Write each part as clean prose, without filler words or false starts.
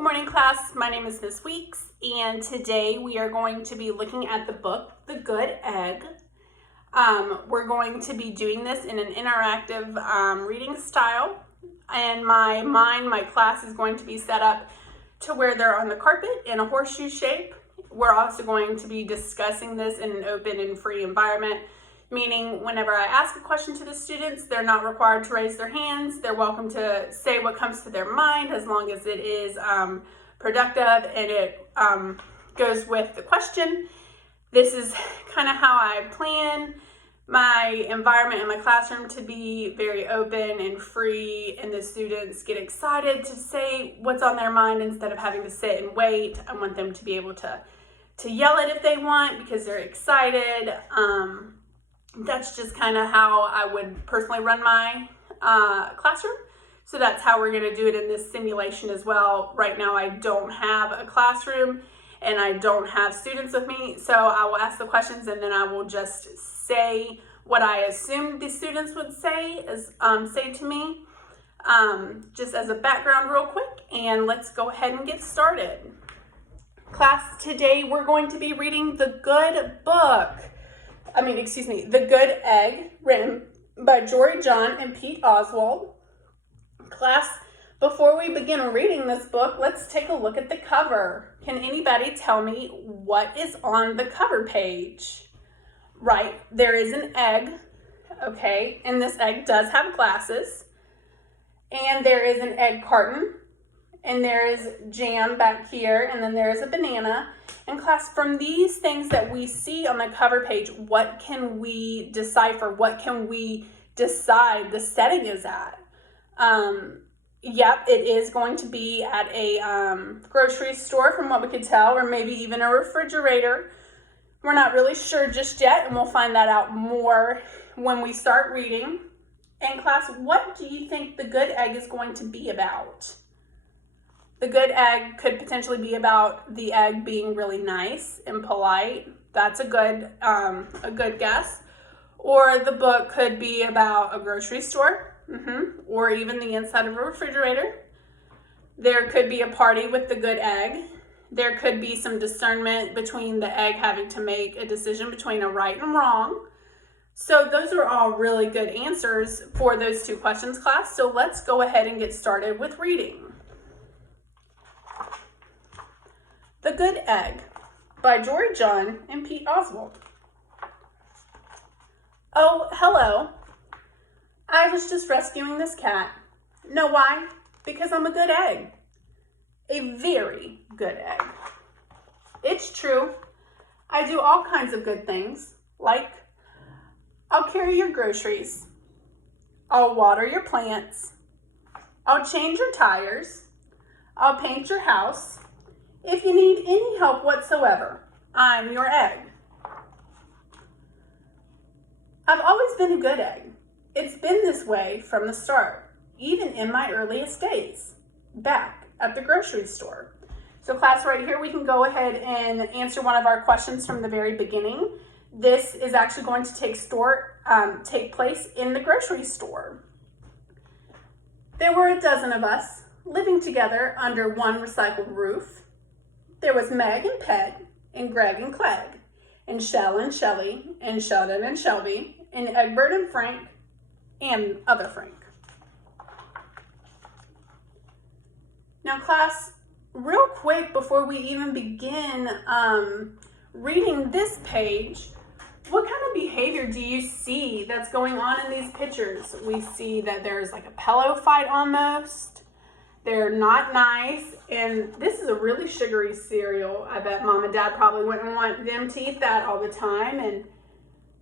Good morning, class. My name is Ms. Weeks, and today we are going to be looking at the book, The Good Egg. We're going to be doing this in an interactive reading style. In my class is going to be set up to where they're on the carpet in a horseshoe shape. We're also going to be discussing this in an open and free environment, meaning whenever I ask a question to the students, they're not required to raise their hands. They're welcome to say what comes to their mind as long as it is productive and it goes with the question. This is kind of how I plan my environment in my classroom to be very open and free, and the students get excited to say what's on their mind instead of having to sit and wait. I want them to be able to yell it if they want because they're excited. That's just kind of how I would personally run my classroom. So that's how we're going to do it in this simulation as well. Right now I don't have a classroom and I don't have students with me, so I will ask the questions and then I will just say what I assume the students would say to me, just as a background real quick, and let's go ahead and get started. Class, today we're going to be reading The Good Egg, written by Jory John and Pete Oswald. Class, before we begin reading this book, let's take a look at the cover. Can anybody tell me what is on the cover page? Right, there is an egg, okay, and this egg does have glasses, and there is an egg carton, and there is jam back here, and then there is a banana. And class, from these things that we see on the cover page, what can we decipher? What can we decide the setting is at? Yep, it is going to be at a grocery store from what we could tell, or maybe even a refrigerator. We're not really sure just yet, and we'll find that out more when we start reading. And class, what do you think The Good Egg is going to be about? The Good Egg could potentially be about the egg being really nice and polite. That's a good guess. Or the book could be about a grocery store, or even the inside of a refrigerator. There could be a party with the good egg. There could be some discernment between the egg having to make a decision between a right and wrong. So those are all really good answers for those two questions, class. So let's go ahead and get started with reading. The Good Egg by Jory John and Pete Oswald. Oh, hello. I was just rescuing this cat. Know why? Because I'm a good egg. A very good egg. It's true. I do all kinds of good things, like I'll carry your groceries. I'll water your plants. I'll change your tires. I'll paint your house. If you need any help whatsoever, I'm your egg. I've always been a good egg. It's been this way from the start, even in my earliest days, back at the grocery store. So class, right here, we can go ahead and answer one of our questions from the very beginning. This is actually going to take place in the grocery store. There were a dozen of us living together under one recycled roof. There was Meg and Peg, and Greg and Clegg, and Shell and Shelly, and Sheldon and Shelby, and Egbert and Frank, and other Frank. Now class, real quick before we even begin reading this page, what kind of behavior do you see that's going on in these pictures? We see that there's like a pillow fight almost. They're not nice, and this is a really sugary cereal. I bet mom and dad probably wouldn't want them to eat that all the time. And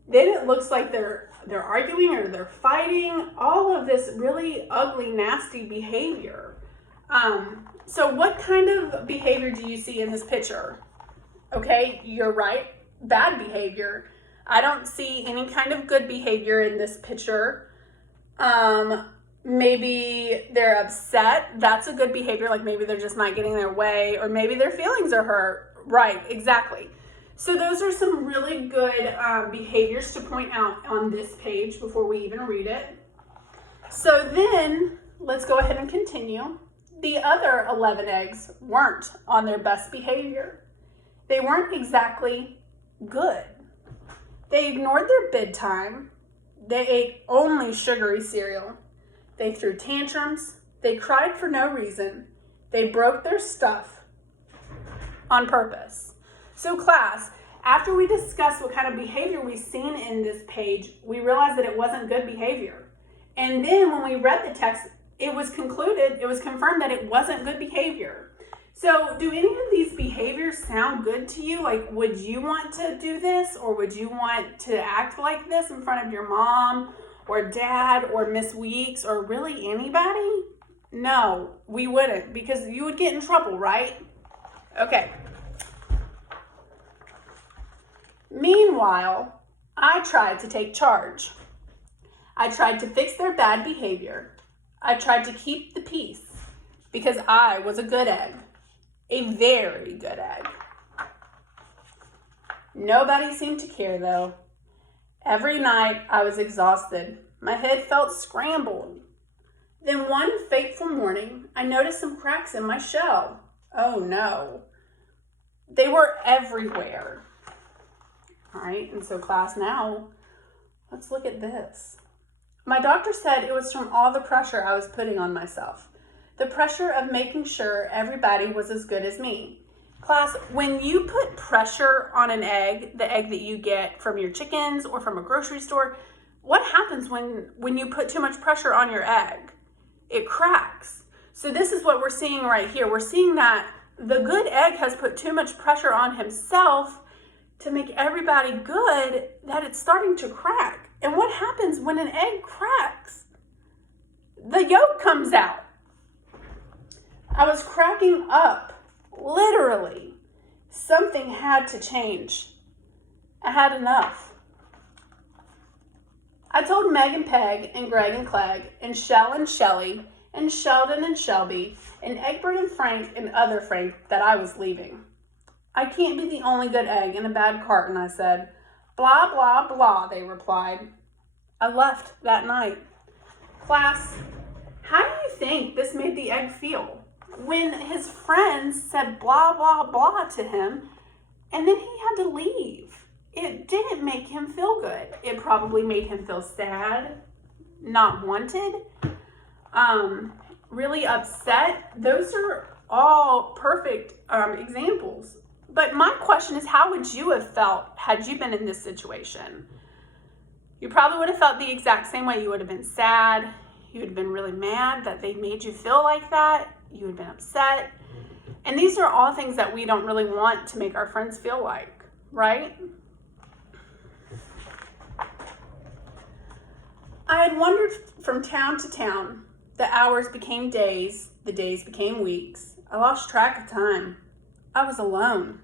then it looks like they're arguing or they're fighting. All of this really ugly, nasty behavior. So what kind of behavior do you see in this picture? Okay, you're right, bad behavior. I don't see any kind of good behavior in this picture. Maybe they're upset. That's a good behavior. Like maybe they're just not getting their way, or maybe their feelings are hurt. Right, exactly. So those are some really good behaviors to point out on this page before we even read it. So then let's go ahead and continue. The other 11 eggs weren't on their best behavior. They weren't exactly good. They ignored their bedtime. They ate only sugary cereal. They threw tantrums. They cried for no reason. They broke their stuff on purpose. So class, after we discussed what kind of behavior we've seen in this page, we realized that it wasn't good behavior. And then when we read the text, it was confirmed that it wasn't good behavior. So do any of these behaviors sound good to you? Like, would you want to do this, or would you want to act like this in front of your mom or dad or Miss Weeks or really anybody? No, we wouldn't, because you would get in trouble, right? Okay. Meanwhile, I tried to take charge. I tried to fix their bad behavior. I tried to keep the peace because I was a good egg, a very good egg. Nobody seemed to care though. Every night I was exhausted. My head felt scrambled. Then one fateful morning, I noticed some cracks in my shell. Oh no. They were everywhere. All right, and so class, now let's look at this. My doctor said it was from all the pressure I was putting on myself. The pressure of making sure everybody was as good as me. Class, when you put pressure on an egg, the egg that you get from your chickens or from a grocery store, what happens when you put too much pressure on your egg? It cracks. So this is what we're seeing right here. We're seeing that the good egg has put too much pressure on himself to make everybody good, that it's starting to crack. And what happens when an egg cracks? The yolk comes out. I was cracking up, literally. Something had to change. I had enough. I told Meg and Peg and Greg and Clegg and Shell and Shelly and Sheldon and Shelby and Egbert and Frank and other Frank that I was leaving. I can't be the only good egg in a bad carton, I said. Blah, blah, blah, they replied. I left that night. Class, how do you think this made the egg feel when his friends said blah, blah, blah to him and then he had to leave? It didn't make him feel good. It probably made him feel sad, not wanted, really upset. Those are all perfect examples. But my question is, how would you have felt had you been in this situation? You probably would have felt the exact same way. You would have been sad. You would have been really mad that they made you feel like that. You would have been upset. And these are all things that we don't really want to make our friends feel like, right? I had wandered from town to town. The hours became days. The days became weeks. I lost track of time. I was alone.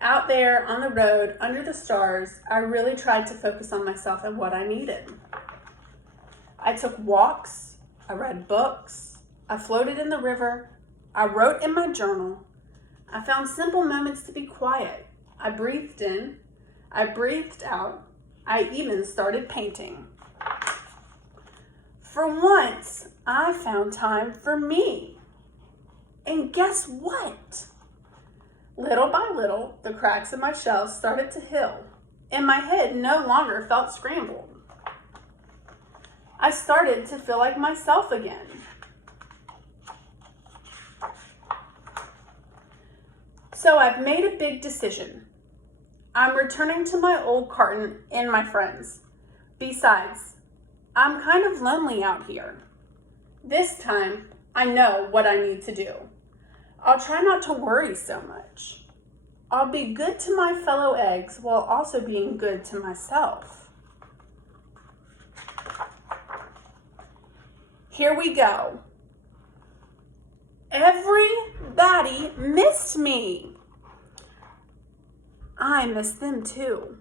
Out there on the road, under the stars, I really tried to focus on myself and what I needed. I took walks, I read books, I floated in the river, I wrote in my journal. I found simple moments to be quiet. I breathed in, I breathed out, I even started painting. For once, I found time for me. And guess what? Little by little, the cracks in my shell started to heal, and my head no longer felt scrambled. I started to feel like myself again. So I've made a big decision. I'm returning to my old carton and my friends. Besides, I'm kind of lonely out here. This time, I know what I need to do. I'll try not to worry so much. I'll be good to my fellow eggs while also being good to myself. Here we go. Everybody missed me. I missed them too.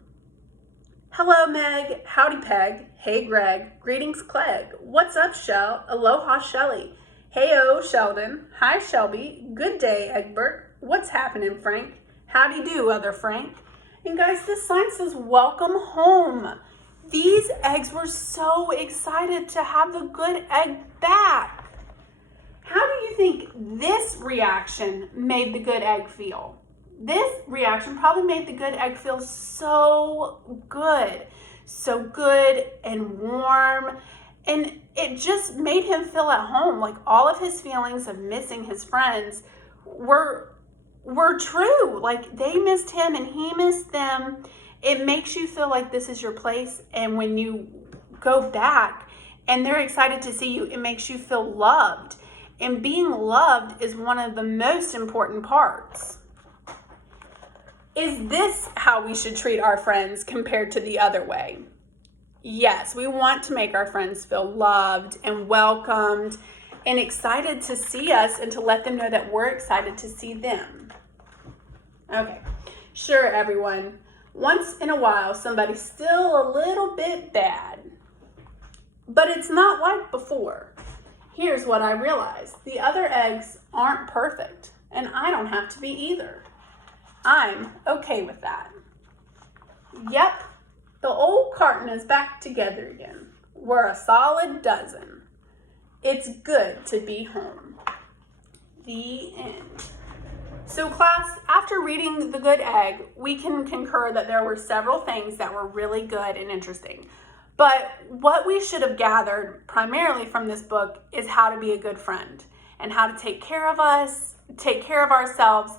Hello, Meg. Howdy, Peg. Hey, Greg. Greetings, Clegg. What's up, Shell? Aloha, Shelly. Heyo, Sheldon. Hi, Shelby. Good day, Egbert. What's happening, Frank? Howdy do, other Frank. And guys, this sign says, welcome home. These eggs were so excited to have the good egg back. How do you think this reaction made the good egg feel? This reaction probably made the good egg feel so good and warm. And it just made him feel at home. Like all of his feelings of missing his friends were true. Like they missed him and he missed them. It makes you feel like this is your place. And when you go back and they're excited to see you, it makes you feel loved. And being loved is one of the most important parts. Is this how we should treat our friends compared to the other way? Yes, we want to make our friends feel loved and welcomed and excited to see us and to let them know that we're excited to see them. Okay, sure, everyone. Once in a while, somebody's still a little bit bad, but it's not like before. Here's what I realized. The other eggs aren't perfect, and I don't have to be either. I'm okay with that. Yep, the old carton is back together again. We're a solid dozen. It's good to be home. The end. So class, after reading The Good Egg, we can concur that there were several things that were really good and interesting. But what we should have gathered primarily from this book is how to be a good friend and how to take care of us, take care of ourselves,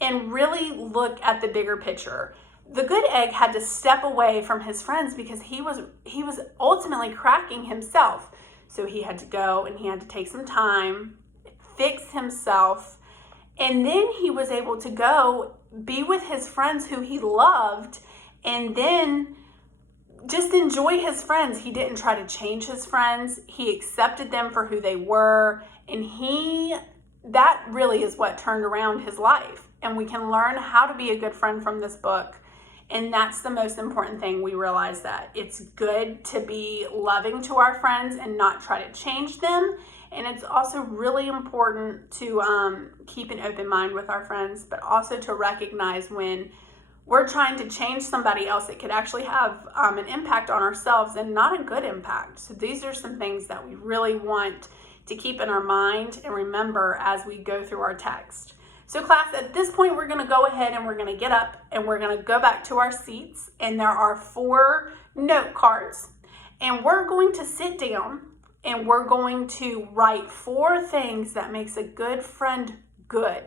and really look at the bigger picture. The good egg had to step away from his friends because he was ultimately cracking himself. So he had to go and he had to take some time, fix himself, and then he was able to go be with his friends who he loved and then just enjoy his friends. He didn't try to change his friends. He accepted them for who they were, and that really is what turned around his life. And we can learn how to be a good friend from this book. And that's the most important thing. We realize that it's good to be loving to our friends and not try to change them. And it's also really important to keep an open mind with our friends, but also to recognize when we're trying to change somebody else, it could actually have an impact on ourselves and not a good impact. So these are some things that we really want to keep in our mind and remember as we go through our text. So class, at this point, we're gonna go ahead and we're gonna get up and we're gonna go back to our seats, and there are 4 note cards, and we're going to sit down and we're going to write 4 things that makes a good friend good.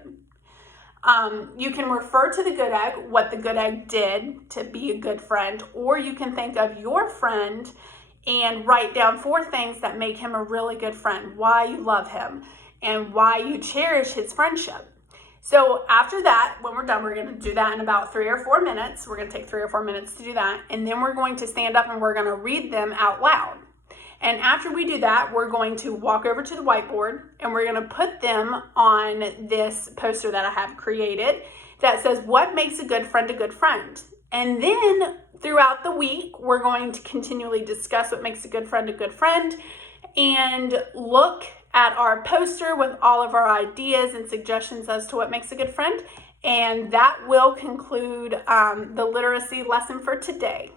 You can refer to the good egg, what the good egg did to be a good friend, or you can think of your friend and write down 4 things that make him a really good friend, why you love him, and why you cherish his friendship. So after that, when we're done, we're going to do that in about 3 or 4 minutes. We're going to take 3 or 4 minutes to do that, and then we're going to stand up and we're going to read them out loud. And after we do that, we're going to walk over to the whiteboard and we're going to put them on this poster that I have created that says, what makes a good friend a good friend? And then throughout the week, we're going to continually discuss what makes a good friend and look at our poster with all of our ideas and suggestions as to what makes a good friend. And that will conclude the literacy lesson for today.